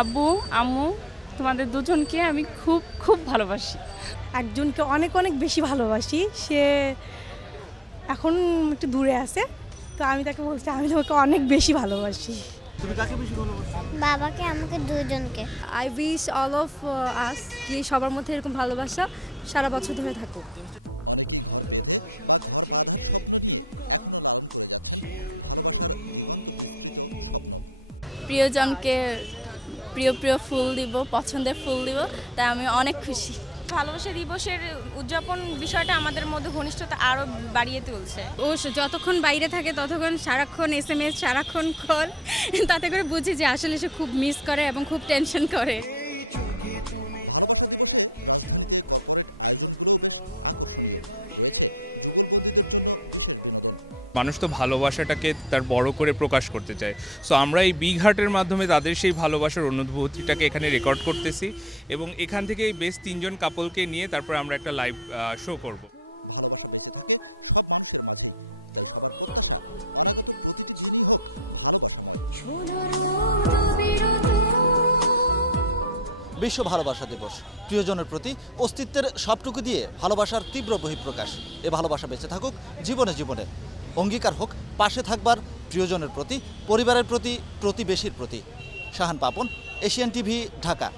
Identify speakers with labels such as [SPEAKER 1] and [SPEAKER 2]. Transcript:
[SPEAKER 1] আব্বু আম্মু তোমাদের দুজনকে আমি খুব খুব ভালোবাসি।
[SPEAKER 2] একজনকে অনেক অনেক বেশি ভালোবাসি। সে এখন একটু দূরে আছে। তো আমি তাকে বলছি আমি তোমাকে অনেক বেশি ভালোবাসি।
[SPEAKER 3] তুমি কাকে বেশি
[SPEAKER 4] বাবাকে আমাকে দুজনকে
[SPEAKER 5] I wish all of us কি সবার মধ্যে এরকম ভালোবাসা সারা বছর ধরে থাকুক।
[SPEAKER 6] প্রিয়জনকে প্রিয় প্রিয় ফুল দিব পছন্দের ফুল দিব তাই আমি অনেক খুশি।
[SPEAKER 7] ভালোবাসা দিবসের উদযাপন বিষয়টা আমাদের মধ্যে ঘনিষ্ঠতা আরও বাড়িয়ে তুলছে।
[SPEAKER 8] ও যতক্ষণ বাইরে থাকে ততক্ষণ সারাক্ষণ এস এম এস সারাক্ষণ কল তাতে করে বুঝি যে আসলে সে খুব মিস করে এবং খুব টেনশন করে।
[SPEAKER 9] মানুষ তো ভালোবাসাটাকে তার বড় করে প্রকাশ করতে চায়। সো আমরা এই বিগ হার্টের মাধ্যমে তাদের সেই ভালোবাসার অনুভূতিটাকে এখানে রেকর্ড করতেছি এবং এখান থেকে বেশ তিনজন কাপলকে নিয়ে তারপর আমরা একটা লাইভ শো করব।
[SPEAKER 3] বিশ্ব ভালোবাসা দিবস। প্রিয়জনের প্রতি অস্তিত্বের সবটুকু দিয়ে ভালোবাসার তীব্র বহিঃপ্রকাশ। এ ভালোবাসা বেঁচে থাকুক জীবনে জীবনে। অঙ্গীকার হোক, পাশে থাকবার প্রিয়জনের প্রতি, পরিবারের প্রতি, প্রতিবেশীর প্রতি। Shahan Papon, Asian TV, Dhaka.